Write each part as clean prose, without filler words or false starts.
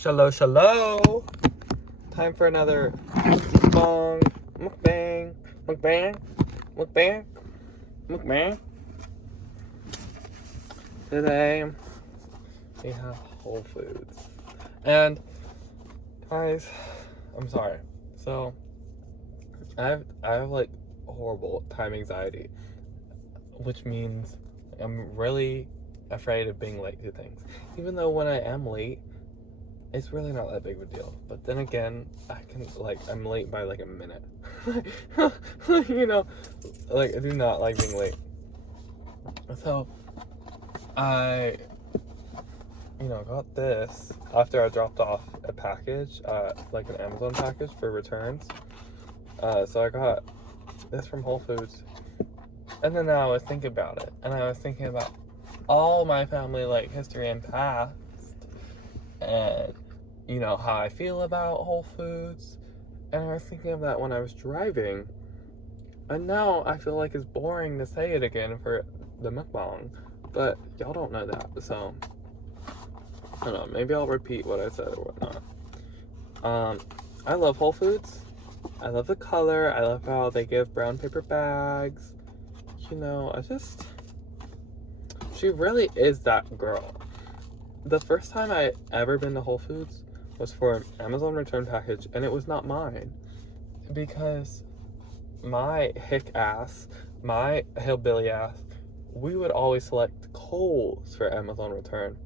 Shalom, shalom. Time for another mukbang. Today, we have Whole Foods. And, guys, I'm sorry. So, I have like horrible time anxiety, which means I'm really afraid of being late to things. Even though when I am late, it's really not that big of a deal. But then again, I'm late by like a minute. I do not like being late. So, I, got this after I dropped off a package, like an Amazon package for returns. So I got this from Whole Foods. And then I was thinking about it. And I was thinking about all my family, like, history and past. And, how I feel about Whole Foods. And I was thinking of that when I was driving. And now I feel like it's boring to say it again for the mukbang. But y'all don't know that. So, I don't know. Maybe I'll repeat what I said or whatnot. I love Whole Foods. I love the color. I love how they give brown paper bags. She really is that girl. The first time I ever been to Whole Foods was for an Amazon return package, and it was not mine. Because my hick ass, my hillbilly ass, we would always select Kohl's for Amazon return.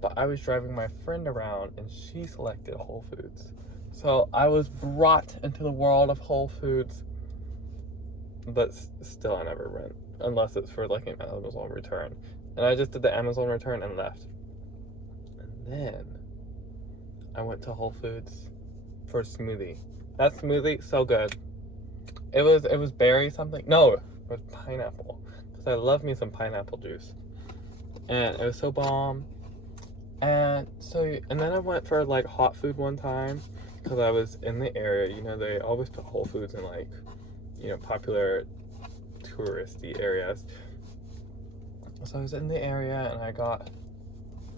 But I was driving my friend around, and she selected Whole Foods. So I was brought into the world of Whole Foods. But still, I never went. Unless it's for like an Amazon return. And I just did the Amazon return and left. And then I went to Whole Foods for a smoothie. That smoothie, so good. It was berry something. No, it was pineapple. Because I love me some pineapple juice. And it was so bomb. And then I went for like hot food one time. Because I was in the area. They always put Whole Foods in like, popular touristy areas. So I was in the area and I got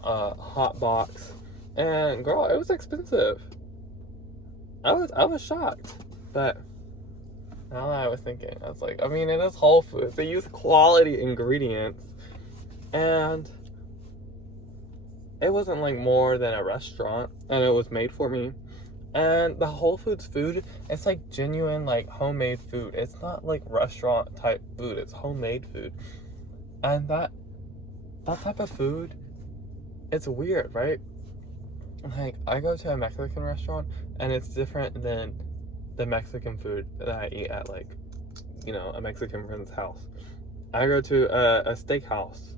a hot box, and girl, it was expensive. I was shocked, but now I was thinking, I was like, it is Whole Foods. They use quality ingredients, and it wasn't like more than a restaurant, and it was made for me. And the Whole Foods food, it's like genuine, like homemade food. It's not like restaurant type food. It's homemade food. And that type of food, it's weird, right? Like, I go to a Mexican restaurant, and it's different than the Mexican food that I eat at, like, a Mexican friend's house. I go to a steakhouse,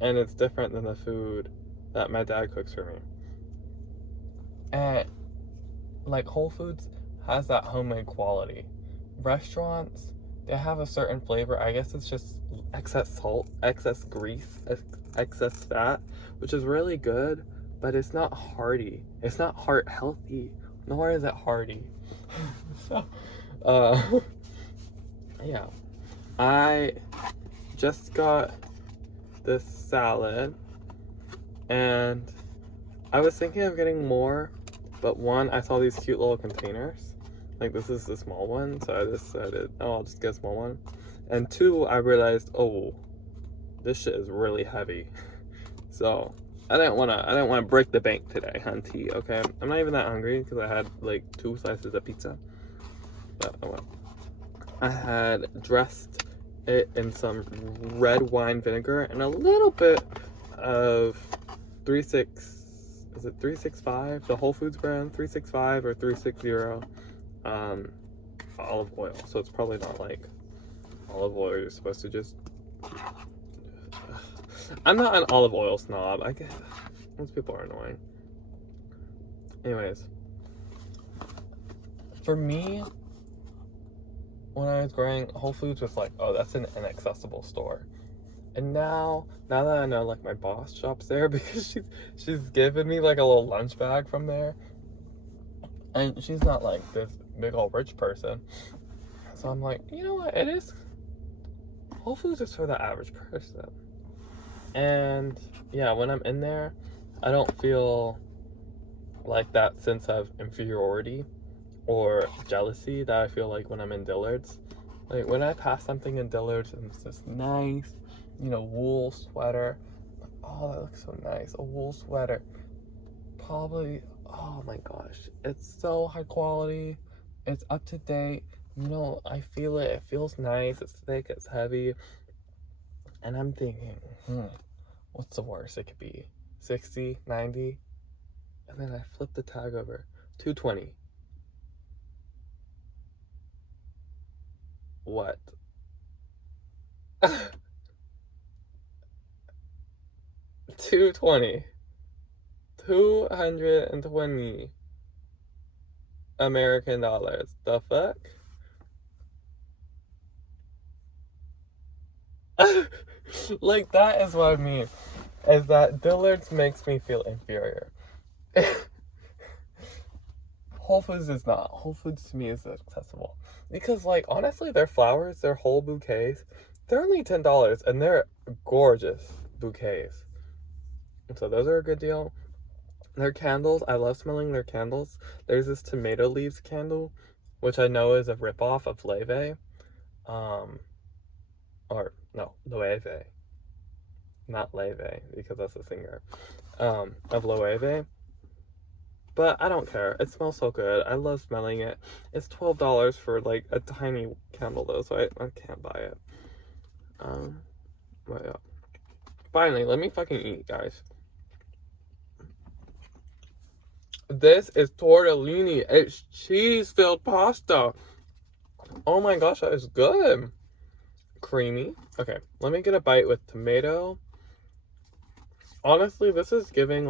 and it's different than the food that my dad cooks for me. And like Whole Foods has that homemade quality. Restaurants, they have a certain flavor. I guess it's just excess salt, excess grease, excess fat, which is really good, but it's not hearty. It's not heart healthy, nor is it hearty. So, yeah. I just got this salad, and I was thinking of getting more. But one, I saw these cute little containers. Like, this is the small one, so I decided, I'll just get a small one. And two, I realized, this shit is really heavy. So, I didn't wanna break the bank today, hunty, okay? I'm not even that hungry, because I had, like, 2 slices of pizza. But, oh well. I had dressed it in some red wine vinegar and a little bit of 365, the Whole Foods brand, 365 or 360 olive oil. So it's probably not like olive oil you're supposed to just... I'm not an olive oil snob. I guess most people are annoying. Anyways, for me, when I was growing, Whole Foods was like, oh, that's an inaccessible store. And now that I know, like, my boss shops there, because she's given me like a little lunch bag from there, and she's not like this big old rich person, so I'm like, you know what, it is, Whole Foods is for the average person. And yeah, when I'm in there, I don't feel like that sense of inferiority or jealousy that I feel like when I'm in Dillard's. Like when I pass something in Dillard's and it's this nice, wool sweater. Oh, that looks so nice. A wool sweater. Probably, oh my gosh. It's so high quality. It's up to date. I feel it. It feels nice. It's thick. It's heavy. And I'm thinking, what's the worst it could be? 60, 90? And then I flip the tag over. 220. What? 220. 220 American dollars. The fuck? Like, that is what I mean. Is that Dillard's makes me feel inferior. Whole Foods is not. Whole Foods to me is accessible. Because, like, honestly, their flowers, their whole bouquets, they're only $10 and they're gorgeous bouquets. So those are a good deal. Their candles, I love smelling their candles. There's this tomato leaves candle, which I know is a ripoff of Leve. Or, no, Loewe. Not Leve, because that's a singer. Of Loewe. But I don't care. It smells so good. I love smelling it. It's $12 for, like, a tiny candle, though, so I can't buy it. But yeah. Finally, let me fucking eat, guys. This is tortellini. It's cheese-filled pasta. Oh my gosh, that is good. Creamy. Okay, let me get a bite with tomato. Honestly, this is giving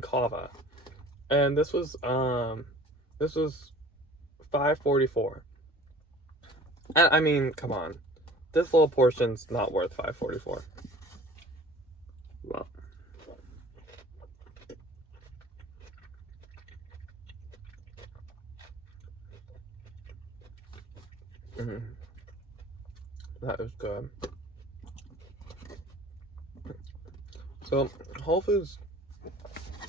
kava. And this was $5.44. I mean, come on. This little portion's not worth $5.44. Well. That is good. So, Whole Foods,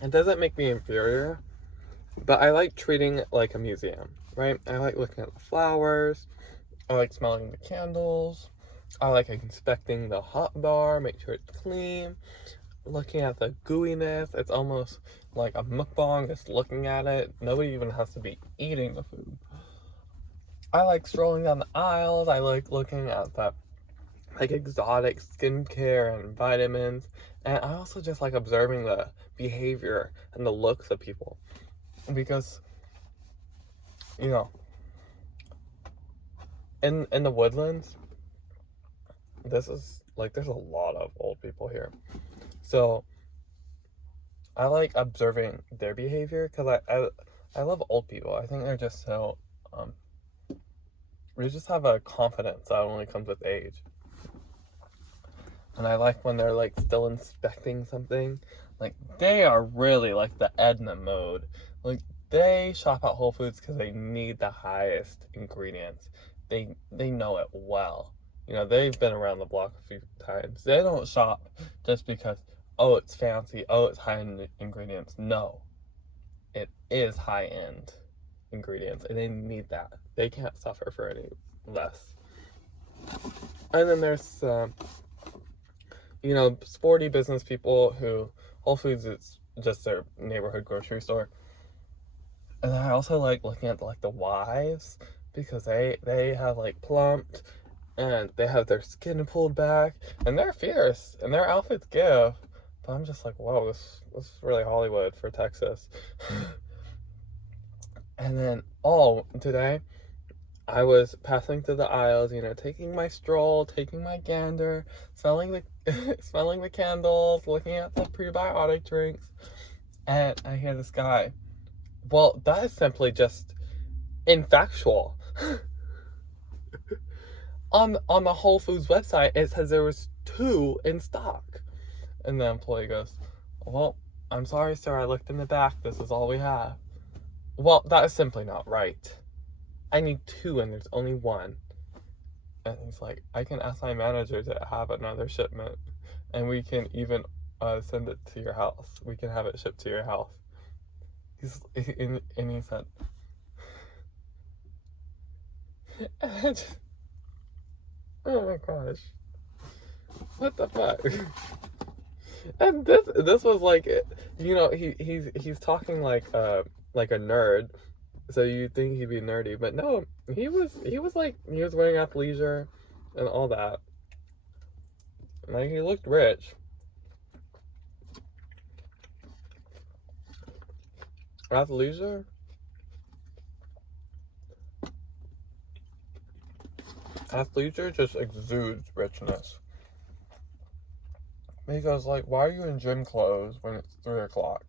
it doesn't make me inferior, but I like treating it like a museum, right? I like looking at the flowers. I like smelling the candles. I like inspecting the hot bar, make sure it's clean. Looking at the gooiness. It's almost like a mukbang, just looking at it. Nobody even has to be eating the food. I like strolling down the aisles. I like looking at the exotic skincare and vitamins. And I also just like observing the behavior and the looks of people. Because, in the Woodlands, this is, there's a lot of old people here. So, I like observing their behavior because I love old people. I think they're just so, we just have a confidence that only comes with age. And I like when they're, still inspecting something. They are really, the Edna mode. They shop at Whole Foods because they need the highest ingredients. They know it well. They've been around the block a few times. They don't shop just because, oh, it's fancy, oh, it's high-end ingredients. No. It is high-end ingredients, and they need that. They can't suffer for any less. And then there's sporty business people who Whole Foods is just their neighborhood grocery store. And I also like looking at the wives because they have plumped and they have their skin pulled back and they're fierce and their outfits give. But I'm just like, whoa, this is really Hollywood for Texas. And then today I was passing through the aisles, taking my stroll, taking my gander, smelling the candles, looking at the prebiotic drinks, and I hear this guy. Well, that is simply just infactual. On the Whole Foods website, it says there was 2 in stock. And the employee goes, well, I'm sorry, sir, I looked in the back, this is all we have. Well, that is simply not right. I need 2 and there's only 1. And he's like, I can ask my manager to have another shipment. And we can even send it to your house. We can have it shipped to your house. and he said, oh my gosh, what the fuck? And this was like, you know, he's talking like a nerd, so you think he'd be nerdy, but no, he was like, he was wearing athleisure and all that. Like, he looked rich. Athleisure? Athleisure just exudes richness. Because, like, why are you in gym clothes when it's 3 o'clock?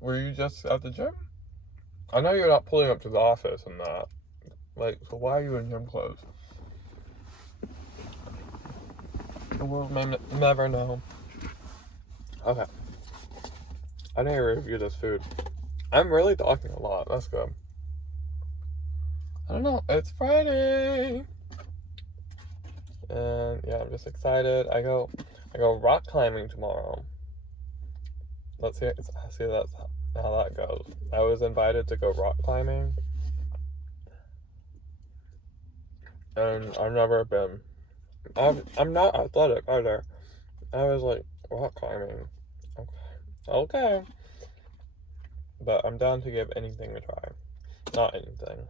Were you just at the gym? I know you're not pulling up to the office and that. Like, so why are you in gym clothes? We'll never know. Okay. I need to review this food. I'm really talking a lot. That's good. I don't know. It's Friday. And yeah, I'm just excited. I go rock climbing tomorrow. Let's see that's how that goes. I was invited to go rock climbing. And I've never been. I'm not athletic either. I was like, rock climbing. Okay. But I'm down to give anything a try. Not anything.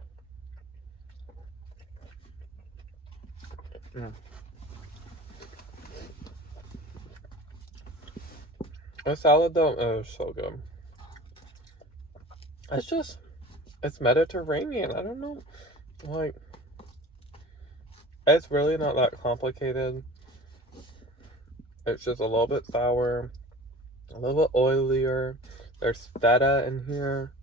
The salad though is so good. It's Mediterranean. I don't know. Like, it's really not that complicated. It's just a little bit sour, a little bit oilier. There's feta in here.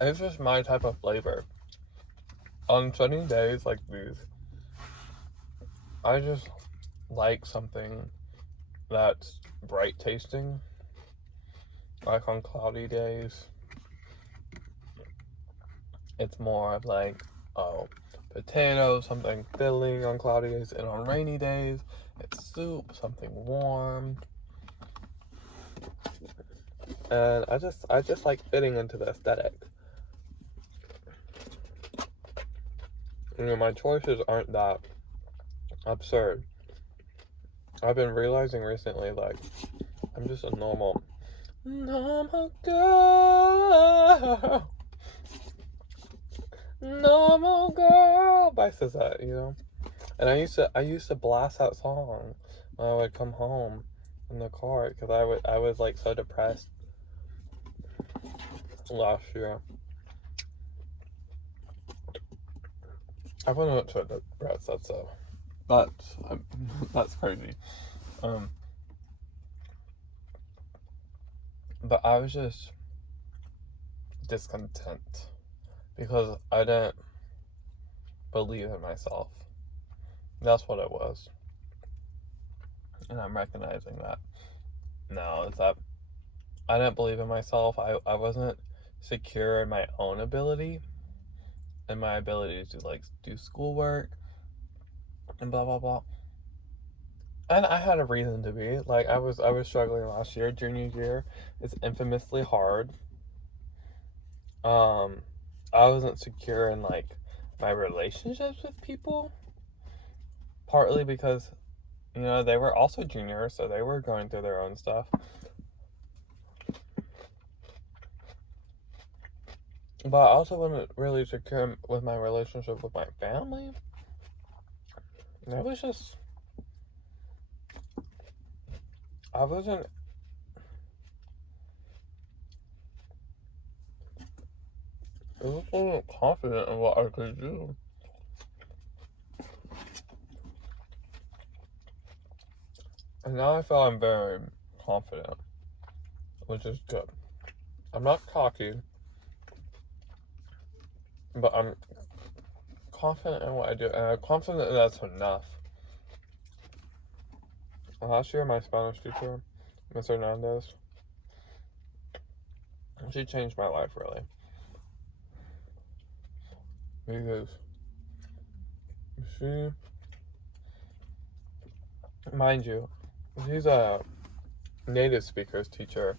It's just my type of flavor. On sunny days like these, I just like something that's bright tasting. Like on cloudy days, it's more of like, oh, potatoes, something filling on cloudy days, and on rainy days, it's soup, something warm. And I just like fitting into the aesthetic. You know, my choices aren't that absurd. I've been realizing recently, like, I'm just a normal girl. Normal girl by Suzette, you know? And I used to blast that song when I would come home in the car, because I was like so depressed last year. I wouldn't to the Brad said so. That's crazy. But I was just discontent because I didn't believe in myself. That's what it was. And I'm recognizing that now. Is that I didn't believe in myself. I wasn't secure in my own ability and my ability to like do schoolwork and blah blah blah. And I had a reason to be. Like, I was struggling last year. Junior year is infamously hard. I wasn't secure in like my relationships with people. Partly because, you know, they were also juniors, so they were going through their own stuff. But I also wasn't really secure with my relationship with my family. It was just, I wasn't confident in what I could do. And now I feel I'm very confident, which is good. I'm not cocky, but I'm confident in what I do, and I'm confident that's enough. Last year, my Spanish teacher, Miss Hernandez, she changed my life, really. Because she mind you, she's a native speakers teacher.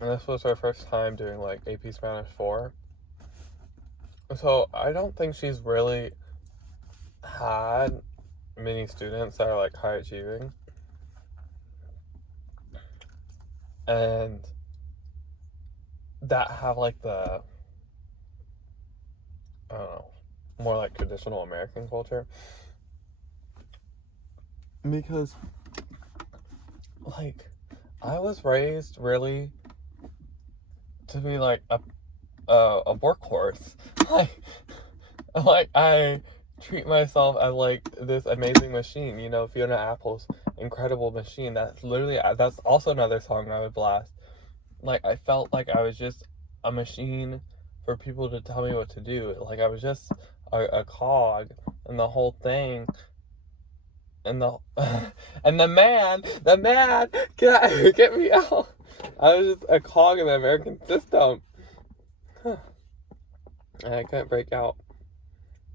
And this was her first time doing like AP Spanish 4. So I don't think she's really had many students that are like high achieving. And that have like the, I don't know, more like traditional American culture. Because like I was raised really to be like a workhorse. Like I treat myself as like this amazing machine, you know, Fiona Apple's incredible machine. That's also another song I would blast. Like I felt like I was just a machine for people to tell me what to do. Like I was just a cog in the whole thing. And the and the man get me out. I was just a cog in the American system. And I couldn't break out.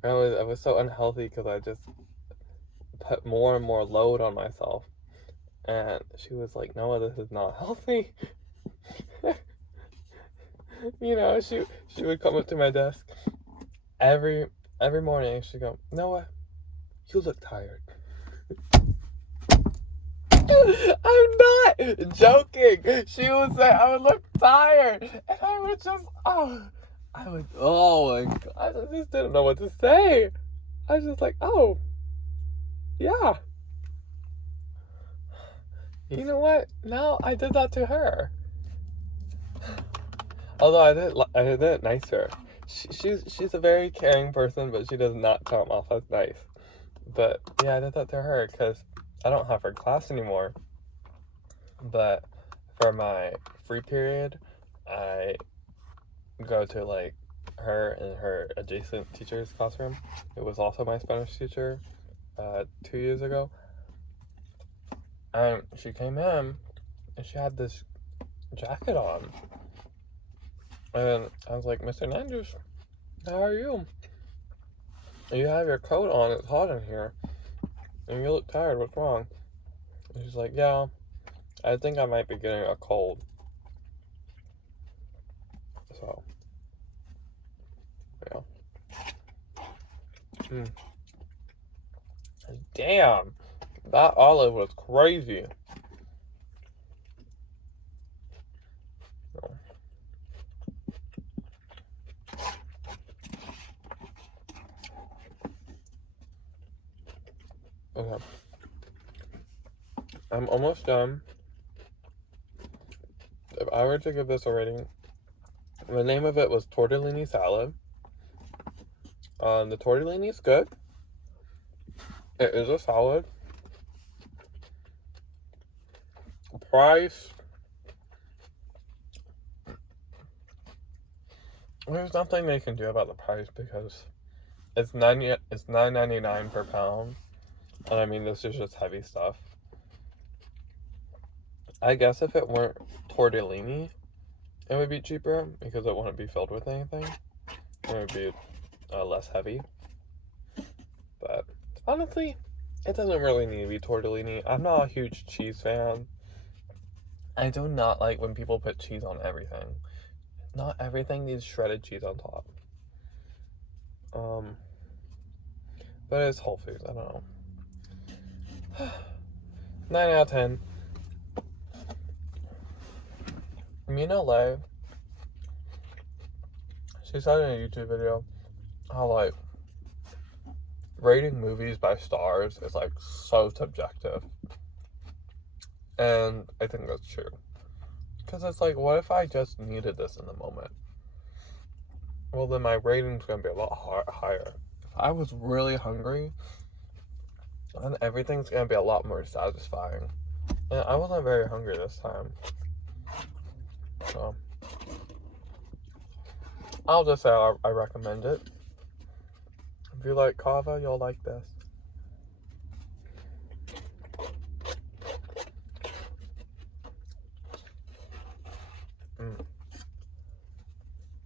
I was so unhealthy because I just put more and more load on myself. And she was like, "Noah, this is not healthy." You know, she would come up to my desk every morning. She'd go, "Noah, you look tired." I'm not joking. She would say I would look tired, and I would just oh my god, I just didn't know what to say. I was just like, oh yeah, you know what? Now I did that to her. Although I did it nicer. She's a very caring person, but she does not come off as nice. But yeah, I did that to her because I don't have her class anymore. But for my free period, I go to like her and her adjacent teacher's classroom. It was also my Spanish teacher 2 years ago. And she came in and she had this jacket on. And I was like, "Mr. Nandus, how are you? You have your coat on, it's hot in here. And you look tired, what's wrong?" And she's like, "Yeah, I think I might be getting a cold." So, yeah. Damn, that olive was crazy. So. Okay. I'm almost done. If I were to give this a rating, the name of it was Tortellini salad. The tortellini is good. It is a salad. Price, there's nothing they can do about the price because it's $9.99 per pound. And I mean, this is just heavy stuff. I guess if it weren't tortellini, it would be cheaper because it wouldn't be filled with anything. It would be less heavy. But honestly, it doesn't really need to be tortellini. I'm not a huge cheese fan. I do not like when people put cheese on everything. Not everything needs shredded cheese on top. But it's Whole Foods. I don't know. 9 out of 10. Me in LA, she said in a YouTube video how like rating movies by stars is like so subjective. And I think that's true. Because it's like, what if I just needed this in the moment? Well, then my rating's going to be a lot higher. If I was really hungry, then everything's going to be a lot more satisfying. And I wasn't very hungry this time. So, I'll just say I recommend it. If you like kava, you'll like this.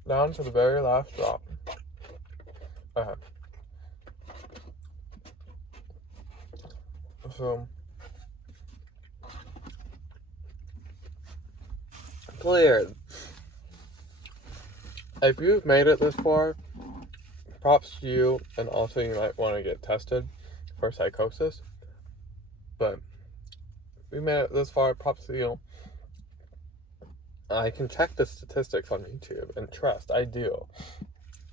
Down to the very last drop. Okay. So, clear. If you've made it this far, props to you, and also you might want to get tested for psychosis. But if we made it this far, props to you. I can check the statistics on YouTube, and trust, I do.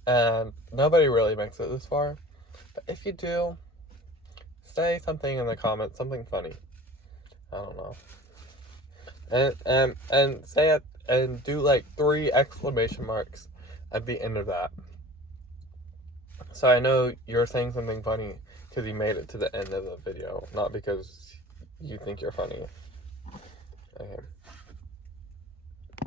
And nobody really makes it this far. But if you do, say something in the comments, something funny. I don't know. And say it, and do like 3 exclamation marks at the end of that. So I know you're saying something funny because you made it to the end of the video, not because you think you're funny. Okay.